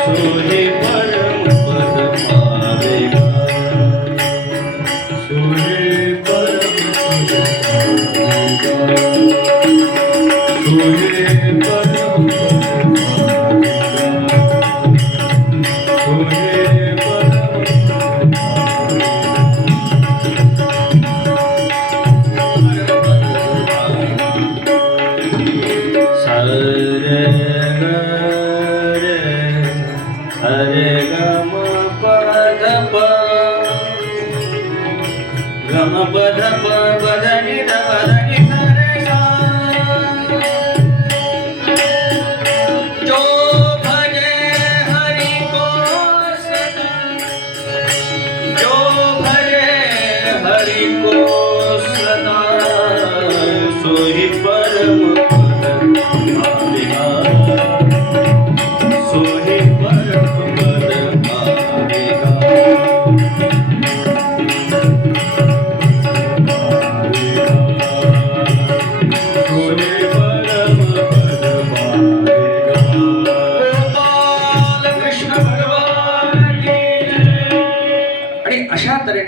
सोहे परम पद पावेगा सोहे परम पद पावेगा सोहे परम पद पावेगा सोहे हरे गम पद बदनि बदनि हरे जो भजे हरि को सदा जो भजे हरि को सदा सोहि परम पद पावेगा सोहि परम पद पावेगा अशा तऱ्हेने